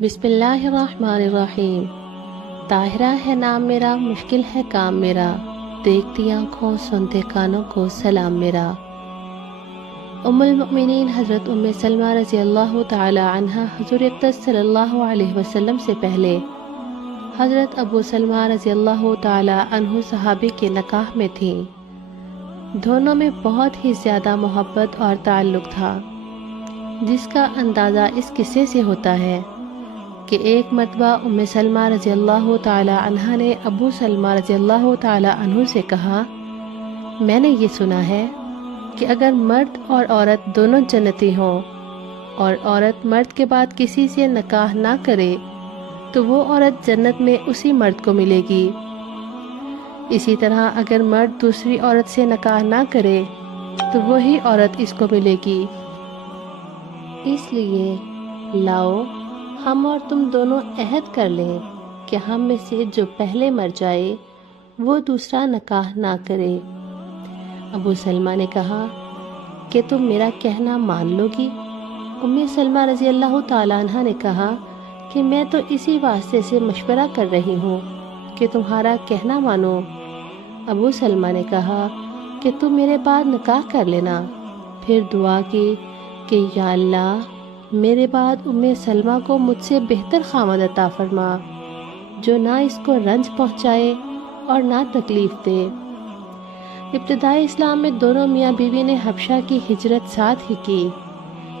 بسم اللہ الرحمن الرحیم۔ طاہرہ ہے نام میرا، مشکل ہے کام میرا، دیکھتی آنکھوں سنتے کانوں کو سلام میرا۔ ام المؤمنین حضرت ام سلمہ رضی اللہ تعالی عنہا حضور اقدس صلی اللہ علیہ وسلم سے پہلے حضرت ابو سلمہ رضی اللہ تعالی عنہ صحابی کے نکاح میں تھیں۔ دونوں میں بہت ہی زیادہ محبت اور تعلق تھا، جس کا اندازہ اس قصے سے ہوتا ہے کہ ایک مرتبہ ام سلمہ رضی اللہ تعالی عنہا نے ابو سلمہ رضی اللہ تعالی عنہ سے کہا، میں نے یہ سنا ہے کہ اگر مرد اور عورت دونوں جنتی ہوں اور عورت مرد کے بعد کسی سے نکاح نہ کرے تو وہ عورت جنت میں اسی مرد کو ملے گی، اسی طرح اگر مرد دوسری عورت سے نکاح نہ کرے تو وہی عورت اس کو ملے گی۔ اس لیے لاؤ ہم اور تم دونوں عہد کر لیں کہ ہم میں سے جو پہلے مر جائے وہ دوسرا نکاح نہ کرے۔ ابو سلمہ نے کہا کہ تم میرا کہنا مان لو گی؟ ام سلمہ رضی اللہ تعالیٰ عنہ نے کہا کہ میں تو اسی واسطے سے مشورہ کر رہی ہوں کہ تمہارا کہنا مانو۔ ابو سلمہ نے کہا کہ تم میرے بعد نکاح کر لینا۔ پھر دعا کی کہ یا اللہ میرے بعد ام سلمہ کو مجھ سے بہتر خاوند عطا فرما، جو نہ اس کو رنج پہنچائے اور نہ تکلیف دے۔ ابتدائی اسلام میں دونوں میاں بیوی نے حبشہ کی ہجرت ساتھ ہی کی،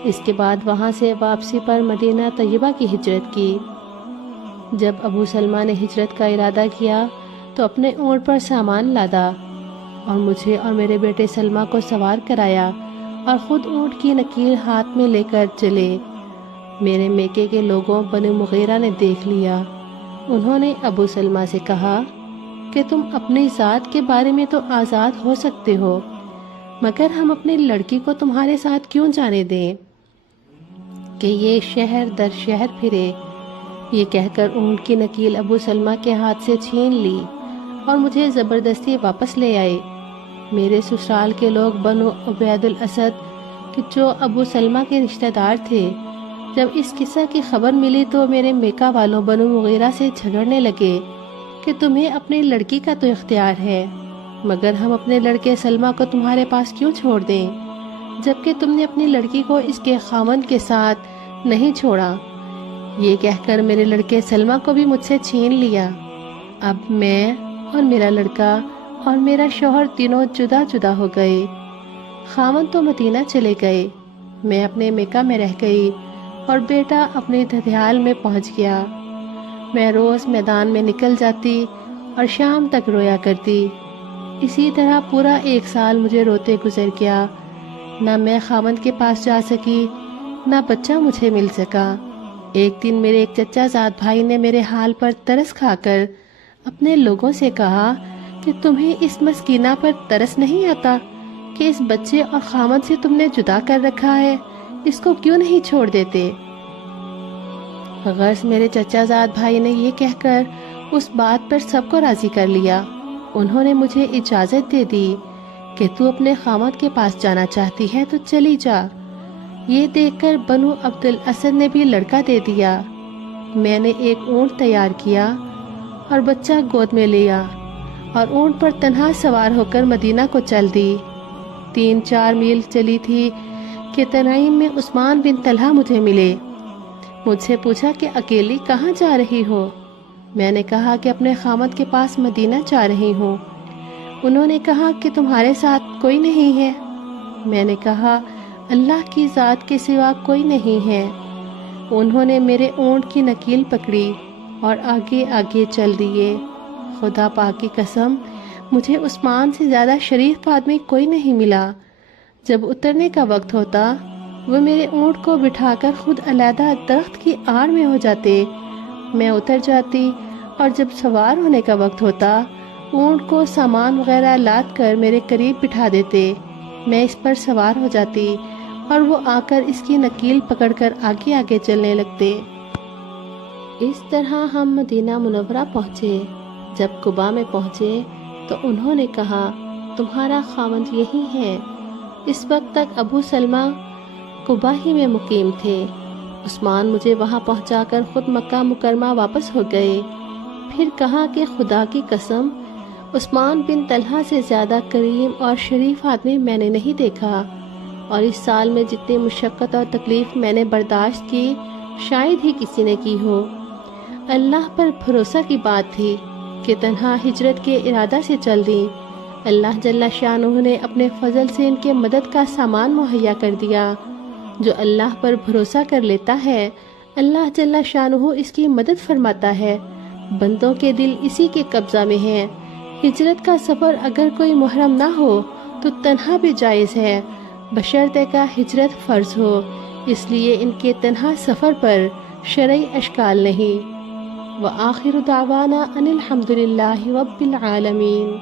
اس کے بعد وہاں سے واپسی پر مدینہ طیبہ کی ہجرت کی۔ جب ابو سلمہ نے ہجرت کا ارادہ کیا تو اپنے اونٹ پر سامان لادا اور مجھے اور میرے بیٹے سلمہ کو سوار کرایا اور خود اونٹ کی نکیل ہاتھ میں لے کر چلے۔ میرے میکے کے لوگوں بنو مغیرہ نے دیکھ لیا۔ انہوں نے ابو سلمہ سے کہا کہ تم اپنی ذات کے بارے میں تو آزاد ہو سکتے ہو، مگر ہم اپنی لڑکی کو تمہارے ساتھ کیوں جانے دیں کہ یہ شہر در شہر پھرے؟ یہ کہہ کر اونٹ کی نکیل ابو سلمہ کے ہاتھ سے چھین لی اور مجھے زبردستی واپس لے آئے۔ میرے سسرال کے لوگ بنو عبید الاسد کہ جو ابو سلمہ کے رشتہ دار تھے، جب اس قصہ کی خبر ملی تو میرے میکا والوں بنو مغیرہ سے جھگڑنے لگے کہ تمہیں اپنی لڑکی کا تو اختیار ہے، مگر ہم اپنے لڑکے سلمہ کو تمہارے پاس کیوں چھوڑ دیں، جبکہ تم نے اپنی لڑکی کو اس کے خاوند کے ساتھ نہیں چھوڑا۔ یہ کہہ کر میرے لڑکے سلمہ کو بھی مجھ سے چھین لیا۔ اب میں اور میرا لڑکا اور میرا شوہر تینوں جدا جدا ہو گئے۔ خاوند تو مدینہ چلے گئے، میں اپنے میکا میں رہ گئی اور بیٹا اپنے دھیال میں پہنچ گیا۔ میں روز میدان میں نکل جاتی اور شام تک رویا کرتی۔ اسی طرح پورا 1 سال مجھے روتے گزر گیا۔ نہ میں خاوند کے پاس جا سکی، نہ بچہ مجھے مل سکا۔ ایک دن میرے ایک چچا زاد بھائی نے میرے حال پر ترس کھا کر اپنے لوگوں سے کہا کہ تمہیں اس مسکینہ پر ترس نہیں آتا کہ اس بچے اور خاوند سے تم نے جدا کر رکھا ہے، اس کو کیوں نہیں چھوڑ دیتے؟ غرض میرے چچا زاد بھائی نے یہ کہہ کر اس بات پر سب کو راضی کر لیا۔ انہوں نے مجھے اجازت دے دی کہ تو اپنے خاوند کے پاس جانا چاہتی ہے تو چلی جا۔ یہ دیکھ کر بنو عبد الاسد نے بھی لڑکا دے دیا۔ میں نے ایک اونٹ تیار کیا اور بچہ گود میں لیا اور اونٹ پر تنہا سوار ہو کر مدینہ کو چل دی۔ 3-4 میل چلی تھی کہ تنعیم میں عثمان بن طلحہ مجھے ملے۔ مجھ سے پوچھا کہ اکیلی کہاں جا رہی ہو؟ میں نے کہا کہ اپنے خاوند کے پاس مدینہ جا رہی ہوں۔ انہوں نے کہا کہ تمہارے ساتھ کوئی نہیں ہے؟ میں نے کہا اللہ کی ذات کے سوا کوئی نہیں ہے۔ انہوں نے میرے اونٹ کی نکیل پکڑی اور آگے آگے چل دیے۔ خدا پاک کی قسم مجھے عثمان سے زیادہ شریف آدمی کوئی نہیں ملا۔ جب اترنے کا وقت ہوتا وہ میرے اونٹ کو بٹھا کر خود علیحدہ درخت کی آڑ میں ہو جاتے، میں اتر جاتی، اور جب سوار ہونے کا وقت ہوتا اونٹ کو سامان وغیرہ لاد کر میرے قریب بٹھا دیتے، میں اس پر سوار ہو جاتی اور وہ آ کر اس کی نکیل پکڑ کر آگے آگے چلنے لگتے۔ اس طرح ہم مدینہ منورہ پہنچے۔ جب قباء میں پہنچے تو انہوں نے کہا تمہارا خاوند یہی ہے۔ اس وقت تک ابو سلمہ قباء ہی میں مقیم تھے۔ عثمان مجھے وہاں پہنچا کر خود مکہ مکرمہ واپس ہو گئے۔ پھر کہا کہ خدا کی قسم، عثمان بن طلحہ سے زیادہ کریم اور شریف آدمی میں نے نہیں دیکھا، اور اس سال میں جتنی مشقت اور تکلیف میں نے برداشت کی شاید ہی کسی نے کی ہو۔ اللہ پر بھروسہ کی بات تھی کہ تنہا ہجرت کے ارادہ سے چل دیں۔ اللہ جل شانہ نے اپنے فضل سے ان کے مدد کا سامان مہیا کر دیا۔ جو اللہ پر بھروسہ کر لیتا ہے اللہ جل شانہ اس کی مدد فرماتا ہے۔ بندوں کے دل اسی کے قبضہ میں ہیں۔ ہجرت کا سفر اگر کوئی محرم نہ ہو تو تنہا بھی جائز ہے، بشرطے کا ہجرت فرض ہو، اس لیے ان کے تنہا سفر پر شرعی اشکال نہیں۔ وآخر دعوانا ان الحمد للہ رب العالمین۔